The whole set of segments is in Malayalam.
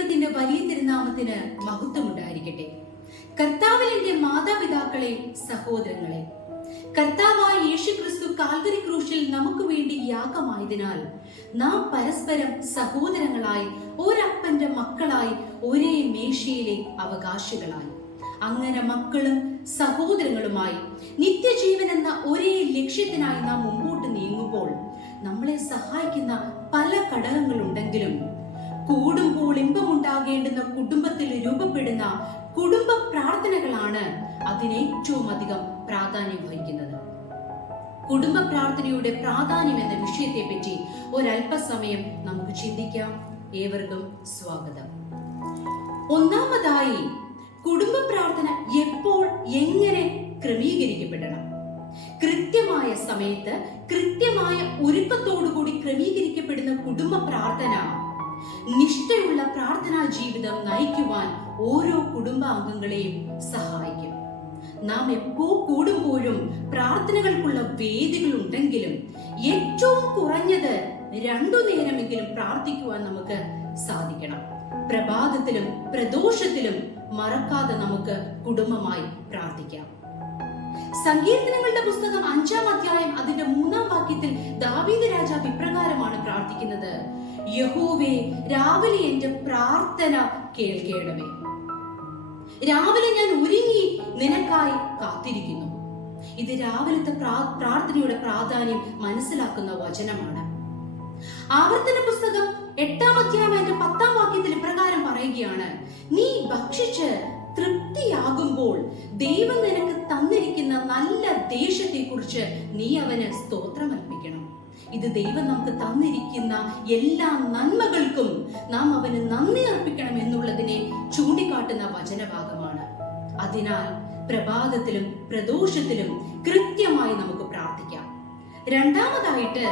ദൈവത്തിന്റെ വലിയ തിരുനാമത്തിന് മഹത്വമുണ്ടായിരിക്കട്ടെ. കർത്താവിൽ എന്റെ മാതാപിതാക്കളെ, സഹോദരങ്ങളെ, കർത്താവായ യേശുക്രിസ്തു കാൽവരി ക്രൂശിൽ നമുക്ക് വേണ്ടി യാഗമായതിനാൽ നാം പരസ്പരം സഹോദരങ്ങളായി, ഒരപ്പന്റെ മക്കളായി, ഒരേ മേശയിലെ അവകാശികളായി, അങ്ങനെ മക്കളും സഹോദരങ്ങളുമായി നിത്യജീവൻ എന്ന ഒരേ ലക്ഷ്യത്തിനായി നാം മുമ്പോട്ട് നീങ്ങുമ്പോൾ നമ്മളെ സഹായിക്കുന്ന പല ഘടകങ്ങളുണ്ടെങ്കിലും കൂടുമ്പോൾ ഇമ്പമുണ്ടാകേണ്ടുന്ന കുടുംബത്തിൽ രൂപപ്പെടുന്ന കുടുംബ പ്രാർത്ഥനകളാണ് അതിനേറ്റവും അധികം പ്രാധാന്യം വഹിക്കുന്നത്. കുടുംബ പ്രാർത്ഥനയുടെ പ്രാധാന്യം എന്ന വിഷയത്തെ പറ്റി ഒരല്പസമയം നമുക്ക് ചിന്തിക്കാം. ഏവർക്കും സ്വാഗതം. ഒന്നാമതായി, കുടുംബ പ്രാർത്ഥന എപ്പോൾ എങ്ങനെ ക്രമീകരിക്കപ്പെടണം? കൃത്യമായ സമയത്ത് കൃത്യമായ ഒരുക്കത്തോടുകൂടി ക്രമീകരിക്കപ്പെടുന്ന കുടുംബ പ്രാർത്ഥന നിഷ്ഠയുള്ള പ്രാർത്ഥനാ ജീവിതം നയിക്കുവാൻ ഓരോ കുടുംബാംഗങ്ങളെയും സഹായിക്കും. നാം എപ്പോ കൂടുമ്പോഴും പ്രാർത്ഥനകൾക്കുള്ള വേദികൾ ഉണ്ടെങ്കിലും ഏറ്റവും കുറഞ്ഞത് 2 നേരമെങ്കിലും പ്രാർത്ഥിക്കുവാൻ നമുക്ക് സാധിക്കണം. പ്രഭാതത്തിലും പ്രദോഷത്തിലും മറക്കാതെ നമുക്ക് കുടുംബമായി പ്രാർത്ഥിക്കാം. സങ്കീർത്തനങ്ങളുടെ പുസ്തകം 5-ാം അധ്യായം അതിന്റെ 3-ാം വാക്യത്തിൽ ദാവീദ് രാജാവ് ഇപ്രകാരമാണ് പ്രാർത്ഥിക്കുന്നത്: യഹോവേ, രാവിലെ എന്റെ പ്രാർത്ഥന കേൾക്കണമേ. രാവിലെ ഞാൻ ഒരുങ്ങി നിനക്കായി കാത്തിരിക്കുന്നു. ഇത് രാവിലത്തെ പ്രാർത്ഥനയുടെ പ്രാധാന്യം മനസ്സിലാക്കുന്ന വചനമാണ്. ആവർത്തന പുസ്തകം 8-ാം അധ്യായം അതിന്റെ 10-ാം വാക്യത്തിൽ ഇപ്രകാരം പറയുകയാണ്: നീ ഭക്ഷിച്ച് തൃപ്തിയാകുമ്പോൾ ദൈവം നിനക്ക് തന്നിരിക്കുന്ന നല്ല ദേശത്തെ കുറിച്ച് നീ അവന് സ്തോത്രം അർപ്പിക്കണം. ഇത് ദൈവം നമുക്ക് തന്നിരിക്കുന്ന എല്ലാ നന്മകൾക്കും നാം അവന് നന്ദി അർപ്പിക്കണം എന്നുള്ളതിനെ ചൂണ്ടിക്കാട്ടുന്ന വചനഭാഗമാണ്. അതിനാൽ പ്രഭാതത്തിലും പ്രദോഷത്തിലും കൃത്യമായി നമുക്ക് പ്രാർത്ഥിക്കാം. രണ്ടാമതായിട്ട്,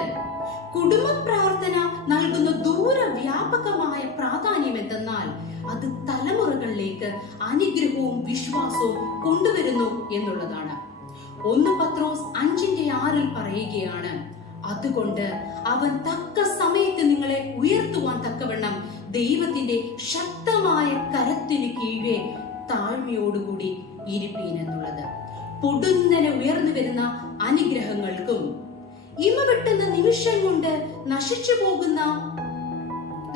കുടുംബ പ്രാർത്ഥന നൽകുന്ന ദൂരവ്യാപകമായ പ്രാധാന്യം എന്തെന്നാൽ അത് തലമുറകളിലേക്ക് അനുഗ്രഹവും വിശ്വാസവും കൊണ്ടുവരുന്നു എന്നുള്ളതാണ്. 1 പത്രോസ് 5:6 പറയുകയാണ്: അതുകൊണ്ട് അവൻ തക്ക സമയത്ത് നിങ്ങളെ ഉയർത്തുവാൻ തക്കവണ്ണം ദൈവത്തിന്റെ ശക്തമായ കരത്തിന് കീഴെ താഴ്മയോടുകൂടി ഇരിപ്പീൻ എന്നുള്ളത്. പൊടുന്നനെ ഉയർന്നു വരുന്ന അനുഗ്രഹങ്ങൾക്കും ഇമവെട്ടുന്ന നിമിഷം കൊണ്ട് നശിച്ചു പോകുന്ന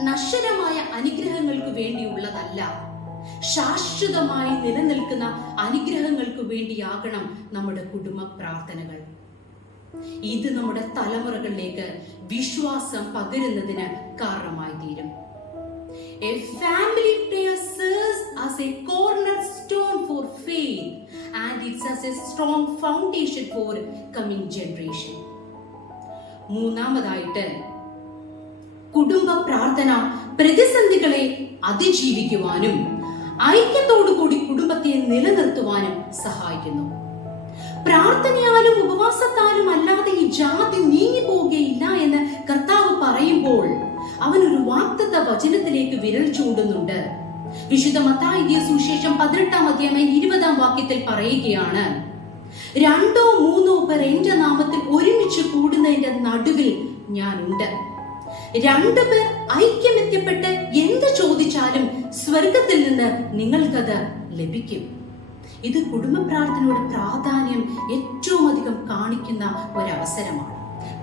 നശ്വരമായ അനുഗ്രഹങ്ങൾക്ക് വേണ്ടിയുള്ളതല്ല, ശാശ്വതമായി നിലനിൽക്കുന്ന അനുഗ്രഹങ്ങൾക്ക് വേണ്ടിയാകണം നമ്മുടെ കുടുംബ പ്രാർത്ഥനകൾ. ഇത് നമ്മുടെ തലമുറകളിലേക്ക് വിശ്വാസം പകരുന്നതിന് കാരണമായി തീരും. A family prayer serves as a cornerstone for faith and it's as a strong foundation for coming generation. മൂന്നാമതായിട്ട്, കുടുംബ പ്രാർത്ഥന പ്രതിസന്ധികളെ അതിജീവിക്കുവാനും ഐക്യത്തോടുകൂടി കുടുംബത്തെ നിലനിർത്തുവാനും സഹായിക്കുന്നു. പ്രാർത്ഥനയാലും ഉപവാസത്താലും അല്ലാതെ ഈ ജാതി നീങ്ങി പോവുകയില്ല എന്ന് കർത്താവ് പറയുമ്പോൾ അവൻ ഒരു വാഗ്ദത്ത വചനത്തിലേക്ക് വിരൽ ചൂണ്ടുന്നുണ്ട്. വിശുദ്ധ മത്തായി എഴുതിയ സുവിശേഷം 18-ാം അധ്യായം 20-ാം വാക്യത്തിൽ പറയുകയാണ്: 2 or 3 പേർ എന്റെ നാമത്തിൽ ഒരുമിച്ച് കൂടുന്നതിന്റെ നടുവിൽ ഞാനുണ്ട്. 2 പേർ ഐക്യമെത്തിപ്പെട്ട് എന്ത് ചോദിച്ചാലും സ്വർഗത്തിൽ നിന്ന് നിങ്ങൾക്കത് ലഭിക്കും. ഇത് കുടുംബ പ്രാർത്ഥനയുടെ പ്രാധാന്യം ഏറ്റവും അധികം കാണിക്കുന്ന ഒരവസരമാണ്.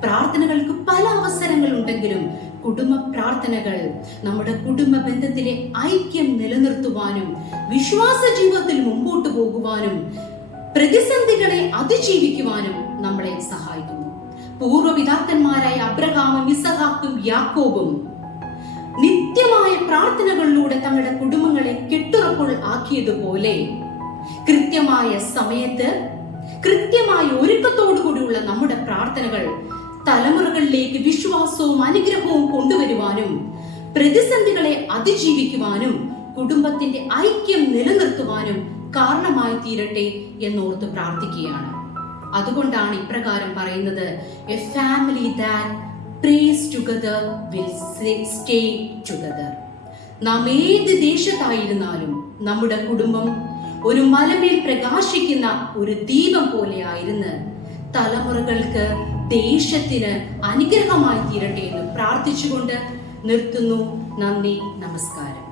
പ്രാർത്ഥനകൾക്ക് പല അവസരങ്ങൾ ഉണ്ടെങ്കിലും കുടുംബ പ്രാർത്ഥനകൾ നമ്മുടെ കുടുംബ ബന്ധത്തിലെ ഐക്യം നിലനിർത്തുവാനും വിശ്വാസ ജീവിതത്തിൽ മുമ്പോട്ട് പോകുവാനും പ്രതിസന്ധികളെ അതിജീവിക്കുവാനും നമ്മളെ സഹായിക്കുന്നു. പൂർവ്വപിതാക്കന്മാരായ അബ്രഹാമും ഇസഹാക്കും യാക്കോബും നിത്യമായ പ്രാർത്ഥനകളിലൂടെ തങ്ങളുടെ കുടുംബങ്ങളെ കെട്ടുറപ്പോൾ ആക്കിയതുപോലെ കൃത്യമായ സമയത്ത് കൃത്യമായ ഒരുക്കത്തോടുകൂടിയുള്ള നമ്മുടെ പ്രാർത്ഥനകൾ തലമുറകളിലേക്ക് വിശ്വാസവും അനുഗ്രഹവും കൊണ്ടുവരുവാനും പ്രതിസന്ധികളെ അതിജീവിക്കുവാനും കുടുംബത്തിന്റെ ഐക്യം നിലനിർത്തുവാനും കാരണമായി തീരട്ടെ എന്നോർത്ത് പ്രാർത്ഥിക്കുകയാണ്. അതുകൊണ്ടാണ് ഇപ്രകാരം പറയുന്നത്: A family that praise together will stay together. നാം ഏത് ദേശത്തായിരുന്നാലും നമ്മുടെ കുടുംബം ഒരു മലമേൽ പ്രകാശിക്കുന്ന ഒരു ദീപം പോലെ ആയിരുന്ന് തലമുറകൾക്ക് ദേശത്തിന് അനുഗ്രഹമായി തീരട്ടെ എന്ന് പ്രാർത്ഥിച്ചുകൊണ്ട് നിർത്തുന്നു. നന്ദി, നമസ്കാരം.